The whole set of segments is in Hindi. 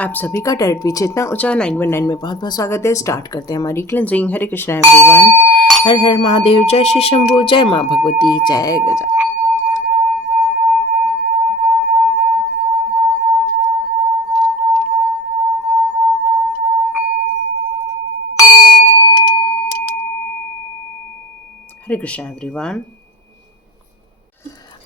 आप सभी का डायरेक्ट चेतना ऊंचा 919 में बहुत बहुत स्वागत है। स्टार्ट करते हैं हमारी क्लेंजिंग। हरे कृष्णा एवरीवन। हर हर महादेव। जय श्री शंभू। जय माँ भगवती। जय गजा। हरे कृष्णा एवरीवन।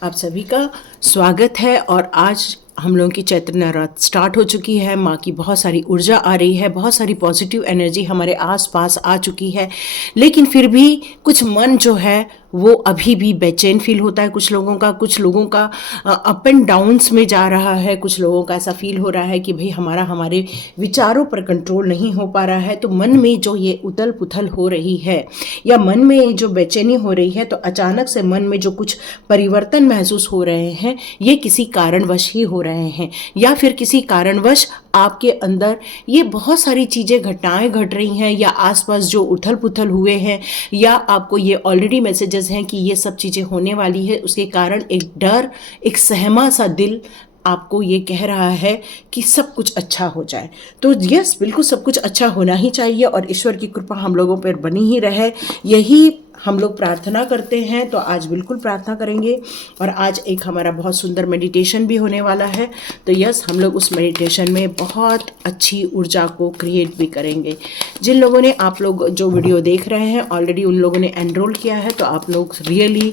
आप सभी का स्वागत है। और आज हम लोगों की चैत्र नवरात्र स्टार्ट हो चुकी है। माँ की बहुत सारी ऊर्जा आ रही है, बहुत सारी पॉजिटिव एनर्जी हमारे आसपास आ चुकी है। लेकिन फिर भी कुछ मन जो है वो अभी भी बेचैन फील होता है कुछ लोगों का अप एंड डाउन्स में जा रहा है। कुछ लोगों का ऐसा फील हो रहा है कि भाई हमारे विचारों पर कंट्रोल नहीं हो पा रहा है। तो मन में जो ये उथल पुथल हो रही है या मन में जो बेचैनी हो रही है, तो अचानक से मन में जो कुछ परिवर्तन महसूस हो रहे हैं, ये किसी कारणवश ही हो रहे हैं। या फिर किसी कारणवश आपके अंदर ये बहुत सारी चीज़ें घटनाएं घट रही हैं, या आसपास जो उथल पुथल हुए हैं, या आपको ये ऑलरेडी मैसेजेस हैं कि ये सब चीज़ें होने वाली है। उसके कारण एक डर, एक सहमा सा दिल आपको ये कह रहा है कि सब कुछ अच्छा हो जाए। तो यस, बिल्कुल सब कुछ अच्छा होना ही चाहिए और ईश्वर की कृपा हम लोगों पर बनी ही रहे, यही हम लोग प्रार्थना करते हैं। तो आज बिल्कुल प्रार्थना करेंगे और आज एक हमारा बहुत सुंदर मेडिटेशन भी होने वाला है। तो यस, हम लोग उस मेडिटेशन में बहुत अच्छी ऊर्जा को क्रिएट भी करेंगे। जिन लोगों ने, आप लोग जो वीडियो देख रहे हैं ऑलरेडी उन लोगों ने एनरोल किया है, तो आप लोग रियली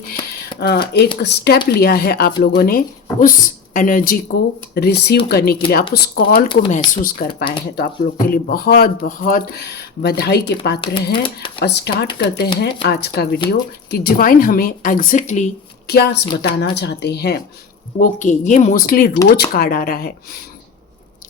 एक स्टेप लिया है। आप लोगों ने उस एनर्जी को रिसीव करने के लिए, आप उस कॉल को महसूस कर पाए हैं, तो आप लोग के लिए बहुत बहुत बधाई के पात्र हैं। और स्टार्ट करते हैं आज का वीडियो कि डिवाइन हमें एग्जैक्टली क्या बताना चाहते हैं। ओके, ये मोस्टली रोज कार्ड आ रहा है।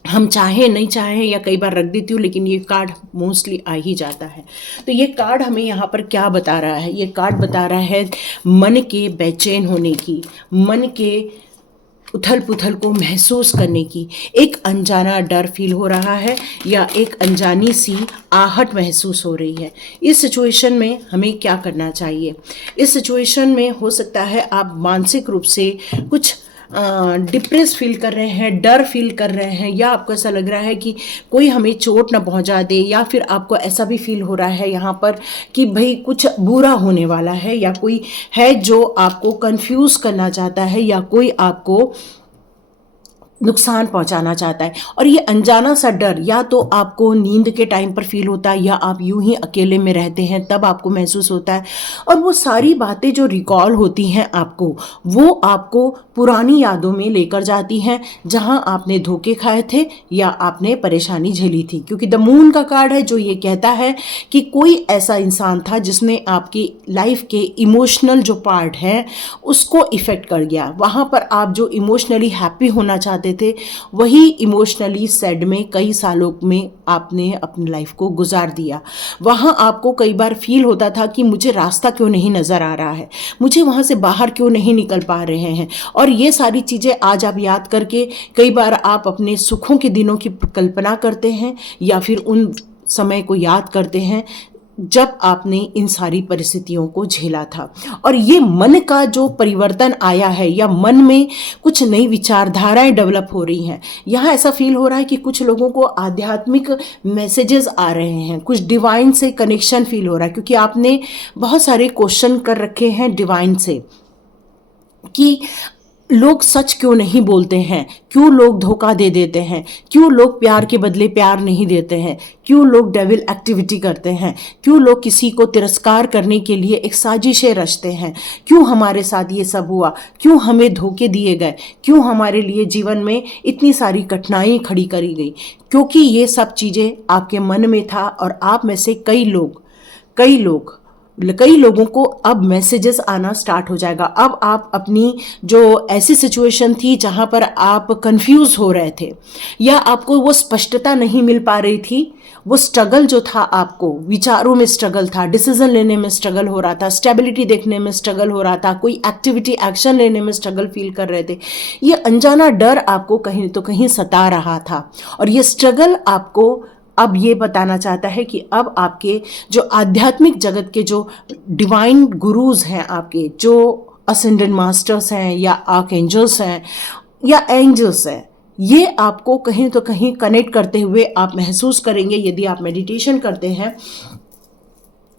हम चाहें नहीं चाहें या कई बार रख देती हूँ, लेकिन ये कार्ड मोस्टली आ ही जाता है। तो ये कार्ड हमें यहाँ पर क्या बता रहा है? ये कार्ड बता रहा है मन के बेचैन होने की, मन के उथल पुथल को महसूस करने की। एक अनजाना डर फील हो रहा है या एक अनजानी सी आहट महसूस हो रही है। इस सिचुएशन में हमें क्या करना चाहिए? इस सिचुएशन में हो सकता है आप मानसिक रूप से कुछ डिप्रेस फील कर रहे हैं, डर फील कर रहे हैं, या आपको ऐसा लग रहा है कि कोई हमें चोट ना पहुंचा दे, या फिर आपको ऐसा भी फील हो रहा है यहाँ पर कि भाई कुछ बुरा होने वाला है, या कोई है जो आपको कंफ्यूज करना चाहता है, या कोई आपको नुकसान पहुंचाना चाहता है। और ये अनजाना सा डर या तो आपको नींद के टाइम पर फील होता है, या आप यूं ही अकेले में रहते हैं तब आपको महसूस होता है। और वो सारी बातें जो रिकॉल होती हैं आपको, वो आपको पुरानी यादों में लेकर जाती हैं, जहां आपने धोखे खाए थे या आपने परेशानी झेली थी। क्योंकि द मून का कार्ड है जो ये कहता है कि कोई ऐसा इंसान था जिसने आपकी लाइफ के इमोशनल जो पार्ट है उसको इफेक्ट कर गया। वहां पर आप जो इमोशनली हैप्पी होना चाहते थे, वही इमोशनली सैड में कई सालों में आपने अपनी लाइफ को गुजार दिया। वहां आपको कई बार फील होता था कि मुझे रास्ता क्यों नहीं नजर आ रहा है, मुझे वहां से बाहर क्यों नहीं निकल पा रहे हैं। और ये सारी चीजें आज आप याद करके कई बार आप अपने सुखों के दिनों की कल्पना करते हैं, या फिर उन समय को याद करते हैं जब आपने इन सारी परिस्थितियों को झेला था। और ये मन का जो परिवर्तन आया है, या मन में कुछ नई विचारधाराएं डेवलप हो रही हैं। यहाँ ऐसा फील हो रहा है कि कुछ लोगों को आध्यात्मिक मैसेजेस आ रहे हैं, कुछ डिवाइन से कनेक्शन फील हो रहा है, क्योंकि आपने बहुत सारे क्वेश्चन कर रखे हैं डिवाइन से कि लोग सच क्यों नहीं बोलते हैं, क्यों लोग धोखा दे देते हैं, क्यों लोग प्यार के बदले प्यार नहीं देते हैं, क्यों लोग डेविल एक्टिविटी करते हैं, क्यों लोग किसी को तिरस्कार करने के लिए एक साजिशें रचते हैं, क्यों हमारे साथ ये सब हुआ, क्यों हमें धोखे दिए गए, क्यों हमारे लिए जीवन में इतनी सारी कठिनाई खड़ी करी गई। क्योंकि ये सब चीज़ें आपके मन में था। और आप में से कई लोगों को अब मैसेजेस आना स्टार्ट हो जाएगा। अब आप अपनी जो ऐसी सिचुएशन थी जहां पर आप कंफ्यूज हो रहे थे, या आपको वो स्पष्टता नहीं मिल पा रही थी, वो स्ट्रगल जो था, आपको विचारों में स्ट्रगल था, डिसीजन लेने में स्ट्रगल हो रहा था, स्टेबिलिटी देखने में स्ट्रगल हो रहा था, कोई एक्टिविटी एक्शन लेने में स्ट्रगल फील कर रहे थे। ये अनजाना डर आपको कहीं तो कहीं सता रहा था। और ये स्ट्रगल आपको अब ये बताना चाहता है कि अब आपके जो आध्यात्मिक जगत के जो डिवाइन गुरुज हैं, आपके जो असेंडेंट मास्टर्स हैं, या आर्क एंजल्स हैं, या एंजल्स हैं, ये आपको कहीं तो कहीं कनेक्ट करते हुए आप महसूस करेंगे यदि आप मेडिटेशन करते हैं,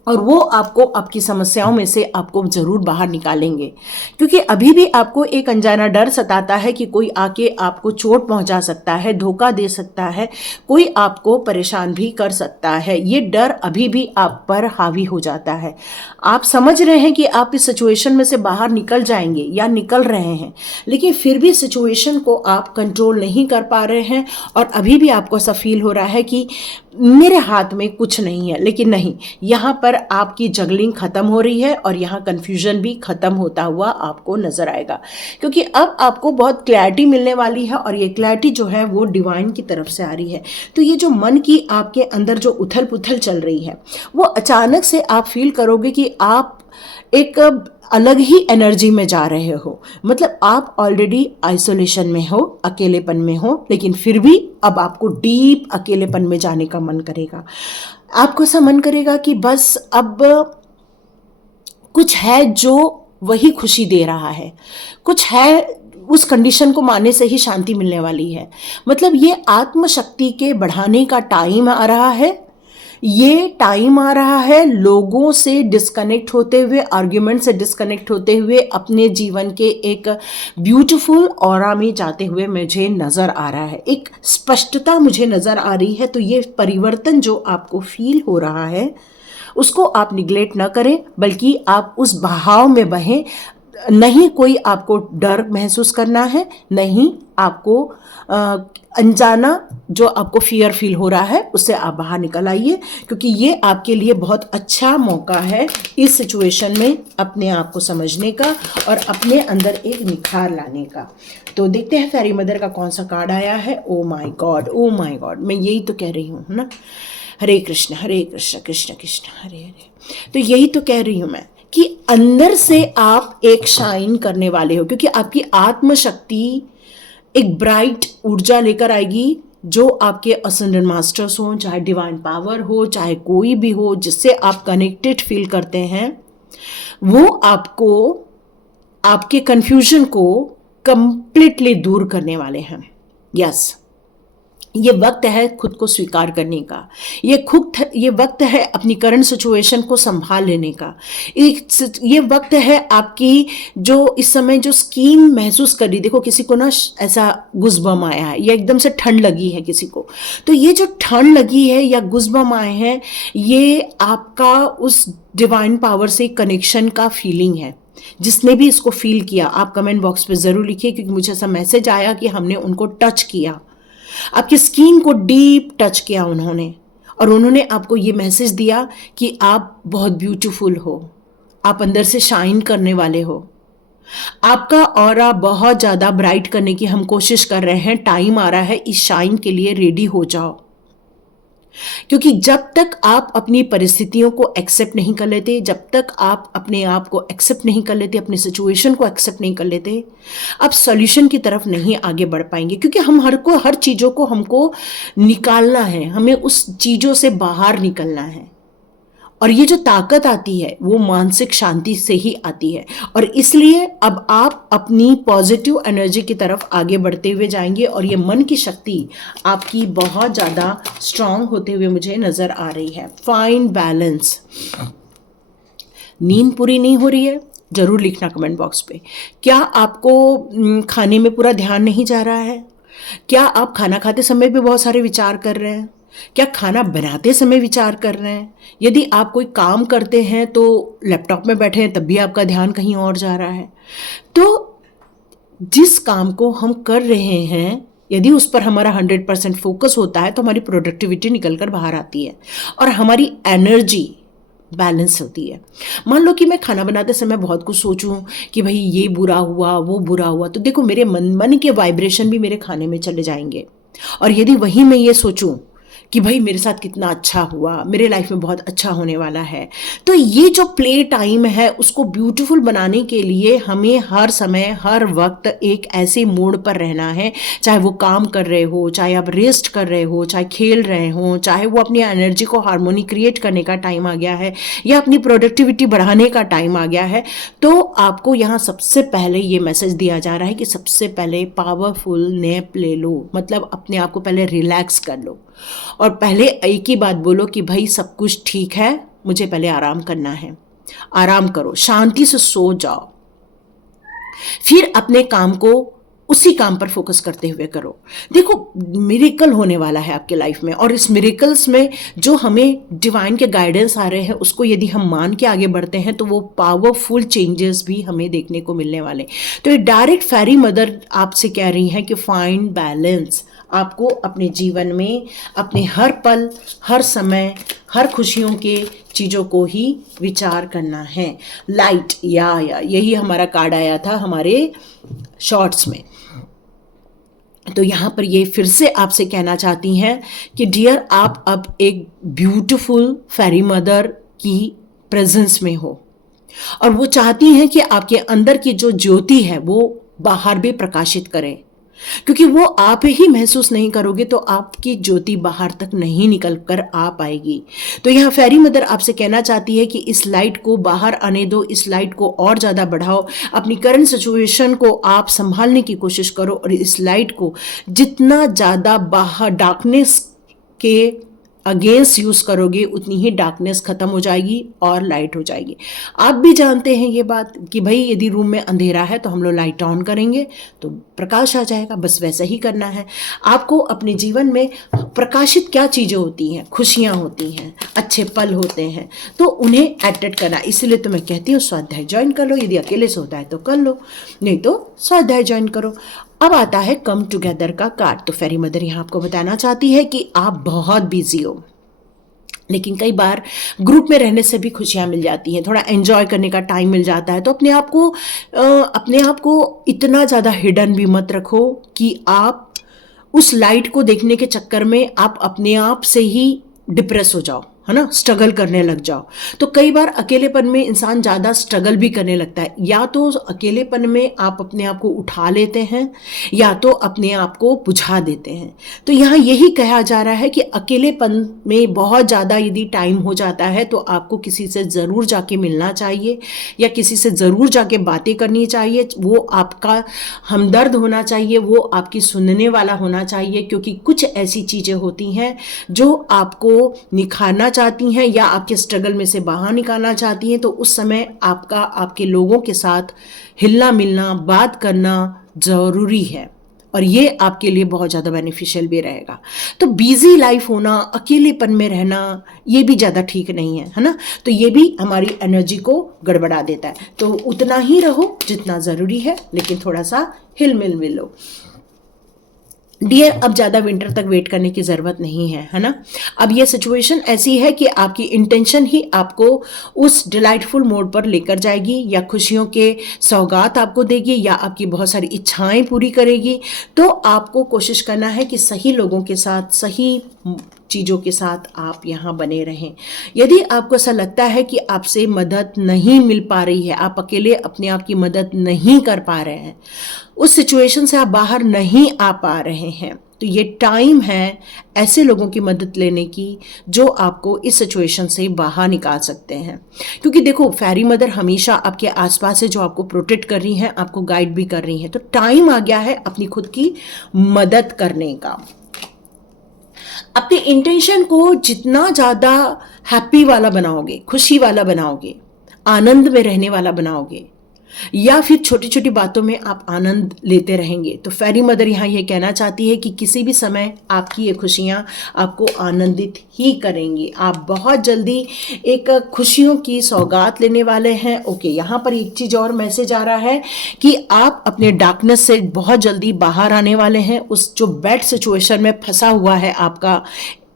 और वो आपको आपकी समस्याओं में से आपको ज़रूर बाहर निकालेंगे। क्योंकि अभी भी आपको एक अनजाना डर सताता है कि कोई आके आपको चोट पहुंचा सकता है, धोखा दे सकता है, कोई आपको परेशान भी कर सकता है। ये डर अभी भी आप पर हावी हो जाता है। आप समझ रहे हैं कि आप इस सिचुएशन में से बाहर निकल जाएंगे या निकल रहे हैं, लेकिन फिर भी सिचुएशन को आप कंट्रोल नहीं कर पा रहे हैं, और अभी भी आपको ऐसा फील हो रहा है कि मेरे हाथ में कुछ नहीं है। लेकिन नहीं, यहाँ पर आपकी जगलिंग खत्म हो रही है और यहाँ कन्फ्यूजन भी खत्म होता हुआ आपको नजर आएगा, क्योंकि अब आपको बहुत क्लैरिटी मिलने वाली है, और ये क्लैरिटी जो है वो डिवाइन की तरफ से आ रही है। तो ये जो मन की आपके अंदर जो उथल पुथल चल रही है, वो अचानक से आप फील करोगे कि आप एक अलग ही एनर्जी में जा रहे हो। मतलब आप ऑलरेडी आइसोलेशन में हो, अकेलेपन में हो, लेकिन फिर भी अब आपको डीप अकेलेपन में जाने का मन करेगा। आपको ऐसा मन करेगा कि बस अब कुछ है जो वही खुशी दे रहा है, कुछ है, उस कंडीशन को मानने से ही शांति मिलने वाली है। मतलब ये आत्मशक्ति के बढ़ाने का टाइम आ रहा है। ये टाइम आ रहा है लोगों से डिस्कनेक्ट होते हुए, आर्ग्यूमेंट से डिस्कनेक्ट होते हुए, अपने जीवन के एक ब्यूटीफुल ऑरा में जाते हुए मुझे नज़र आ रहा है। एक स्पष्टता मुझे नज़र आ रही है। तो ये परिवर्तन जो आपको फील हो रहा है, उसको आप निगलेक्ट ना करें, बल्कि आप उस बहाव में बहें। नहीं कोई आपको डर महसूस करना है, नहीं आपको अनजाना जो आपको फियर फील हो रहा है उससे आप बाहर निकल आइए, क्योंकि ये आपके लिए बहुत अच्छा मौका है इस सिचुएशन में अपने आप को समझने का और अपने अंदर एक निखार लाने का। तो देखते हैं फेरी मदर का कौन सा कार्ड आया है। Oh my God, oh my God, मैं यही तो कह रही हूँ ना। हरे कृष्ण कृष्ण कृष्ण हरे हरे। तो यही तो कह रही हूँ मैं कि अंदर से आप एक शाइन करने वाले हो, क्योंकि आपकी आत्मशक्ति एक ब्राइट ऊर्जा लेकर आएगी, जो आपके असेंडेंट मास्टर्स हो, चाहे डिवाइन पावर हो, चाहे कोई भी हो जिससे आप कनेक्टेड फील करते हैं, वो आपको आपके कंफ्यूजन को कंप्लीटली दूर करने वाले हैं। यस, ये वक्त है खुद को स्वीकार करने का। ये वक्त है अपनी करंट सिचुएशन को संभाल लेने का। ये वक्त है आपकी जो इस समय जो स्कीन महसूस कर रही, देखो किसी को ना ऐसा गुज़बम आया है या एकदम से ठंड लगी है किसी को, तो ये जो ठंड लगी है या गुज़बम आए हैं, ये आपका उस डिवाइन पावर से कनेक्शन का फीलिंग है। जिसने भी इसको फील किया आप कमेंट बॉक्स पे ज़रूर लिखिए, क्योंकि मुझे ऐसा मैसेज आया कि हमने उनको टच किया, आपकी स्किन को डीप टच किया उन्होंने, और उन्होंने आपको ये मैसेज दिया कि आप बहुत ब्यूटीफुल हो, आप अंदर से शाइन करने वाले हो, आपका ऑरा बहुत ज़्यादा ब्राइट करने की हम कोशिश कर रहे हैं। टाइम आ रहा है, इस शाइन के लिए रेडी हो जाओ। क्योंकि जब तक आप अपनी परिस्थितियों को एक्सेप्ट नहीं कर लेते, जब तक आप अपने आप को एक्सेप्ट नहीं कर लेते, अपनी सिचुएशन को एक्सेप्ट नहीं कर लेते, आप सॉल्यूशन की तरफ नहीं आगे बढ़ पाएंगे। क्योंकि हम हर चीज़ों को हमको निकालना है, हमें उस चीज़ों से बाहर निकलना है, और ये जो ताकत आती है वो मानसिक शांति से ही आती है। और इसलिए अब आप अपनी पॉजिटिव एनर्जी की तरफ आगे बढ़ते हुए जाएंगे, और ये मन की शक्ति आपकी बहुत ज़्यादा स्ट्रांग होते हुए मुझे नज़र आ रही है। Find balance. नींद पूरी नहीं हो रही है, ज़रूर लिखना कमेंट बॉक्स पे। क्या आपको खाने में पूरा ध्यान नहीं जा रहा है? क्या आप खाना खाते समय भी बहुत सारे विचार कर रहे हैं? क्या खाना बनाते समय विचार कर रहे हैं? यदि आप कोई काम करते हैं तो लैपटॉप में बैठे हैं तब भी आपका ध्यान कहीं और जा रहा है। तो जिस काम को हम कर रहे हैं, यदि उस पर हमारा 100% फोकस होता है तो हमारी प्रोडक्टिविटी निकल कर बाहर आती है और हमारी एनर्जी बैलेंस होती है। मान लो कि मैं खाना बनाते समय बहुत कुछ सोचूं कि भाई ये बुरा हुआ, वो बुरा हुआ, तो देखो मेरे मन के वाइब्रेशन भी मेरे खाने में चले जाएंगे। और यदि वहीं मैं ये सोचूं कि भाई मेरे साथ कितना अच्छा हुआ, मेरे लाइफ में बहुत अच्छा होने वाला है। तो ये जो प्ले टाइम है उसको ब्यूटीफुल बनाने के लिए हमें हर समय हर वक्त एक ऐसे मोड पर रहना है, चाहे वो काम कर रहे हो, चाहे आप रेस्ट कर रहे हो, चाहे खेल रहे हो, चाहे वो अपनी एनर्जी को हार्मोनी क्रिएट करने का टाइम आ गया है या अपनी प्रोडक्टिविटी बढ़ाने का टाइम आ गया है। तो आपको यहाँ सबसे पहले ये मैसेज दिया जा रहा है कि सबसे पहले पावरफुल नैप ले लो, मतलब अपने आप को पहले रिलैक्स कर लो और पहले एक ही बात बोलो कि भाई सब कुछ ठीक है, मुझे पहले आराम करना है। आराम करो, शांति से सो जाओ, फिर अपने काम को उसी काम पर फोकस करते हुए करो। देखो मिरेकल होने वाला है आपके लाइफ में, और इस मिरेकल्स में जो हमें डिवाइन के गाइडेंस आ रहे हैं उसको यदि हम मान के आगे बढ़ते हैं तो वो पावरफुल चेंजेस भी हमें देखने को मिलने वाले। तो ये डायरेक्ट फेरी मदर आपसे कह रही हैं कि फाइंड बैलेंस। आपको अपने जीवन में अपने हर पल हर समय हर खुशियों के चीज़ों को ही विचार करना है। लाइट या यही हमारा कार्ड आया था हमारे शॉर्ट्स में। तो यहाँ पर ये फिर से आपसे कहना चाहती हैं कि डियर आप अब एक ब्यूटीफुल फेरी मदर की प्रेजेंस में हो और वो चाहती हैं कि आपके अंदर की जो ज्योति है वो बाहर भी प्रकाशित करें, क्योंकि वो आप ही महसूस नहीं करोगे तो आपकी ज्योति बाहर तक नहीं निकल कर आ पाएगी। तो यहाँ फेरी मदर आपसे कहना चाहती है कि इस लाइट को बाहर आने दो, इस लाइट को और ज़्यादा बढ़ाओ, अपनी करंट सिचुएशन को आप संभालने की कोशिश करो और इस लाइट को जितना ज़्यादा बाहर डार्कनेस के अगेंस्ट यूज़ करोगे उतनी ही डार्कनेस खत्म हो जाएगी और लाइट हो जाएगी। आप भी जानते हैं ये बात कि भाई यदि रूम में अंधेरा है तो हम लोग लाइट ऑन करेंगे तो प्रकाश आ जाएगा, बस वैसा ही करना है। आपको अपने जीवन में प्रकाशित क्या चीज़ें होती हैं, खुशियाँ होती हैं, अच्छे पल होते हैं, तो उन्हें एटेट करना। इसीलिए तो मैं कहती हूँ स्वाध्याय ज्वाइन कर लो, यदि अकेले से होता है तो कर लो, नहीं तो स्वाध्याय ज्वाइन करो। अब आता है कम टुगेदर का कार्ड। तो फेरी मदर यहाँ आपको बताना चाहती है कि आप बहुत बिजी हो, लेकिन कई बार ग्रुप में रहने से भी खुशियाँ मिल जाती हैं, थोड़ा एंजॉय करने का टाइम मिल जाता है। तो अपने आप को इतना ज़्यादा हिडन भी मत रखो कि आप उस लाइट को देखने के चक्कर में आप अपने आप से ही डिप्रेस हो जाओ, है ना, स्ट्रगल करने लग जाओ। तो कई बार अकेलेपन में इंसान ज़्यादा स्ट्रगल भी करने लगता है। या तो अकेलेपन में आप अपने आप को उठा लेते हैं या तो अपने आप को बुझा देते हैं। तो यहाँ यही कहा जा रहा है कि अकेलेपन में बहुत ज़्यादा यदि टाइम हो जाता है तो आपको किसी से ज़रूर जाके मिलना चाहिए या किसी से ज़रूर जाके बातें करनी चाहिए। वो आपका हमदर्द होना चाहिए, वो आपकी सुनने वाला होना चाहिए, क्योंकि कुछ ऐसी चीज़ें होती हैं जो आपको निखारना चाहती हैं या आपके स्ट्रगल में से बाहर निकालना चाहती हैं। तो उस समय आपके लोगों के साथ हिलना मिलना बात करना ज़रूरी है और ये आपके लिए बहुत ज़्यादा बेनिफिशियल भी रहेगा। तो बिजी लाइफ होना, अकेलेपन में रहना, ये भी ज़्यादा ठीक नहीं है ना। तो ये भी हमारी एनर्जी को गड़बड़ा देता है। तो उतना ही रहो जितना ज़रूरी है, लेकिन थोड़ा सा हिल मिल लो। डियर अब ज़्यादा विंटर तक वेट करने की ज़रूरत नहीं है ना। अब ये सिचुएशन ऐसी है कि आपकी इंटेंशन ही आपको उस डिलाइटफुल मोड पर लेकर जाएगी, या खुशियों के सौगात आपको देगी, या आपकी बहुत सारी इच्छाएं पूरी करेगी। तो आपको कोशिश करना है कि सही लोगों के साथ, सही चीज़ों के साथ आप यहाँ बने रहें। यदि आपको ऐसा लगता है कि आपसे मदद नहीं मिल पा रही है, आप अकेले अपने आप की मदद नहीं कर पा रहे हैं, उस सिचुएशन से आप बाहर नहीं आ पा रहे हैं, तो ये टाइम है ऐसे लोगों की मदद लेने की जो आपको इस सिचुएशन से बाहर निकाल सकते हैं। क्योंकि देखो फेरी मदर हमेशा आपके आसपास है, जो आपको प्रोटेक्ट कर रही हैं, आपको गाइड भी कर रही हैं। तो टाइम आ गया है अपनी खुद की मदद करने का। अपने इंटेंशन को जितना ज़्यादा हैप्पी वाला बनाओगे, खुशी वाला बनाओगे, आनंद में रहने वाला बनाओगे, या फिर छोटी छोटी बातों में आप आनंद लेते रहेंगे, तो फेरी मदर यहाँ ये कहना चाहती है कि किसी भी समय आपकी ये खुशियाँ आपको आनंदित ही करेंगी। आप बहुत जल्दी एक खुशियों की सौगात लेने वाले हैं। ओके, यहाँ पर एक चीज़ और मैसेज आ रहा है कि आप अपने डार्कनेस से बहुत जल्दी बाहर आने वाले हैं। उस जो बैड सिचुएशन में फंसा हुआ है आपका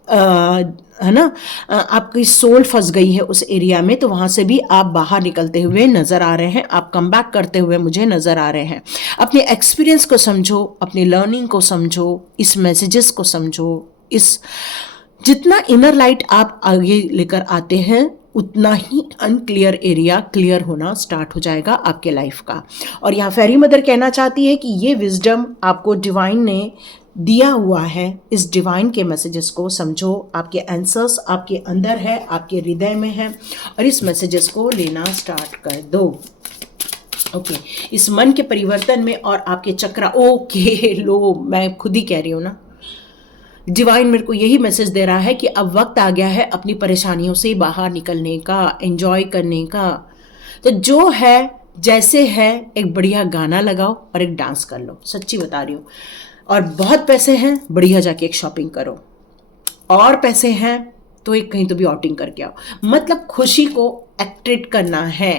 है ना, आपकी सोल फंस गई है उस एरिया में, तो वहाँ से भी आप बाहर निकलते हुए नज़र आ रहे हैं, आप कम बैक करते हुए मुझे नज़र आ रहे हैं। अपने एक्सपीरियंस को समझो, अपनी लर्निंग को समझो, इस मैसेजेस को समझो, इस जितना इनर लाइट आप आगे लेकर आते हैं उतना ही अनक्लियर एरिया क्लियर होना स्टार्ट हो जाएगा आपके लाइफ का। और यहाँ फेरी मदर कहना चाहती है कि ये विजडम आपको डिवाइन ने दिया हुआ है। इस डिवाइन के मैसेजेस को समझो, आपके आंसर्स आपके अंदर है, आपके हृदय में है, और इस मैसेजेस को लेना स्टार्ट कर दो। ओके, इस मन के परिवर्तन में और आपके चक्रा, ओके लो, मैं खुद ही कह रही हूँ ना, डिवाइन मेरे को यही मैसेज दे रहा है कि अब वक्त आ गया है अपनी परेशानियों से बाहर निकलने का, एंजॉय करने का। तो जो है जैसे है, एक बढ़िया गाना लगाओ और एक डांस कर लो, सच्ची बता रही हूँ। और बहुत पैसे हैं, बढ़िया जाके एक शॉपिंग करो, और पैसे हैं तो एक कहीं तो भी आउटिंग करके आओ। मतलब खुशी को एक्ट्रेट करना है।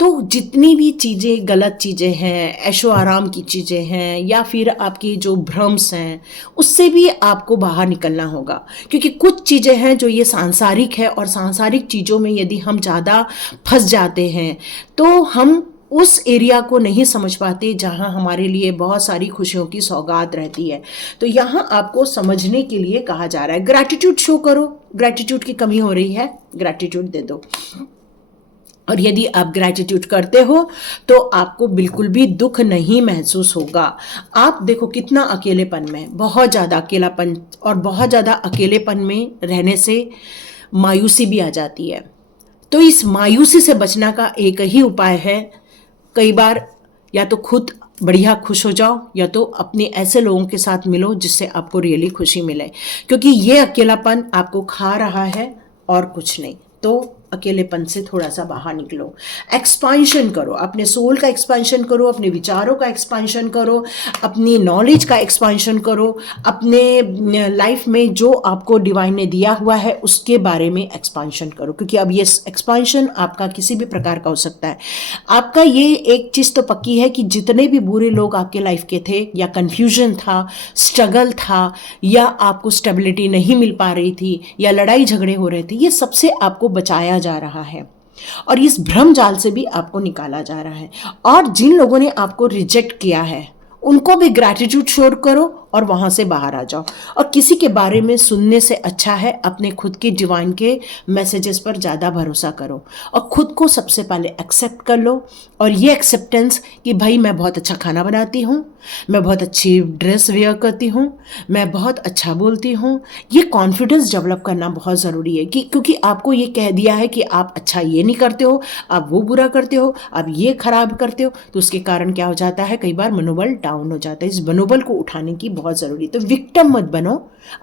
तो जितनी भी चीज़ें गलत चीज़ें हैं, ऐशो आराम की चीज़ें हैं, या फिर आपकी जो भ्रम्स हैं, उससे भी आपको बाहर निकलना होगा। क्योंकि कुछ चीज़ें हैं जो ये सांसारिक है, और सांसारिक चीज़ों में यदि हम ज़्यादा फंस जाते हैं तो हम उस एरिया को नहीं समझ पाते जहां हमारे लिए बहुत सारी खुशियों की सौगात रहती है। तो यहाँ आपको समझने के लिए कहा जा रहा है, ग्रैटिट्यूड शो करो। ग्रैटिट्यूड की कमी हो रही है, ग्रैटिट्यूड दे दो। और यदि आप ग्रैटिट्यूड करते हो तो आपको बिल्कुल भी दुख नहीं महसूस होगा। आप देखो कितना अकेलेपन में, बहुत ज़्यादा अकेलापन, और बहुत ज़्यादा अकेलेपन में रहने से मायूसी भी आ जाती है। तो इस मायूसी से बचना का एक ही उपाय है, कई बार या तो खुद बढ़िया खुश हो जाओ, या तो अपने ऐसे लोगों के साथ मिलो जिससे आपको रियली खुशी मिले। क्योंकि ये अकेलापन आपको खा रहा है और कुछ नहीं। तो अकेलेपन से थोड़ा सा बाहर निकलो, एक्सपांशन करो, अपने सोल का एक्सपांशन करो, अपने विचारों का एक्सपांशन करो, अपनी नॉलेज का एक्सपांशन करो, अपने लाइफ में जो आपको डिवाइन ने दिया हुआ है उसके बारे में एक्सपांशन करो। क्योंकि अब ये एक्सपांशन आपका किसी भी प्रकार का हो सकता है। आपका ये एक चीज़ तो पक्की है कि जितने भी बुरे लोग आपके लाइफ के थे, या कन्फ्यूजन था, स्ट्रगल था, या आपको स्टेबिलिटी नहीं मिल पा रही थी, या लड़ाई झगड़े हो रहे थे, ये सबसे आपको बचाया जा रहा है, और इस भ्रम जाल से भी आपको निकाला जा रहा है। और जिन लोगों ने आपको रिजेक्ट किया है उनको भी ग्रैटिट्यूड शो करो और वहां से बाहर आ जाओ। और किसी के बारे में सुनने से अच्छा है अपने खुद के डिवाइन के मैसेजेस पर ज़्यादा भरोसा करो, और खुद को सबसे पहले एक्सेप्ट कर लो। और ये एक्सेप्टेंस कि भाई मैं बहुत अच्छा खाना बनाती हूँ, मैं बहुत अच्छी ड्रेस वेयर करती हूँ, मैं बहुत अच्छा बोलती हूँ, ये कॉन्फिडेंस डेवलप करना बहुत ज़रूरी है। क्योंकि आपको ये कह दिया है कि आप अच्छा ये नहीं करते हो, आप वो बुरा करते हो, आप ये खराब करते हो, तो उसके कारण क्या हो जाता है, कई बार मनोबल डाउन हो जाता है। इस मनोबल को उठाने की बहुत ज़रूरी है। तो विक्टिम मत बनो,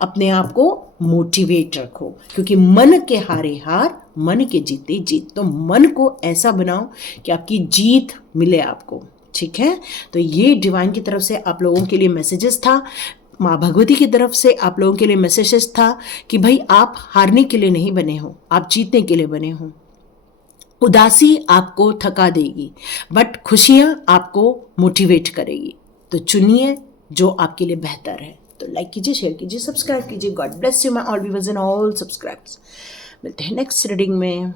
अपने आप को मोटिवेट रखो, क्योंकि मन के हारे हार, मन के जीते जीत। तो मन को ऐसा बनाओ कि आपकी जीत मिले आपको, ठीक है। तो ये डिवाइन की तरफ से आप लोगों के लिए मैसेजेस था, माँ भगवती की तरफ से आप लोगों के लिए मैसेजेस था कि भाई आप हारने के लिए नहीं बने हो, आप जीतने के लिए बने हो। उदासी आपको थका देगी, बट खुशियाँ आपको मोटिवेट करेगी। तो चुनिए जो आपके लिए बेहतर है। तो लाइक कीजिए, शेयर कीजिए, सब्सक्राइब कीजिए। God bless you my all viewers and all subscribers. मिलते हैं नेक्स्ट रीडिंग में।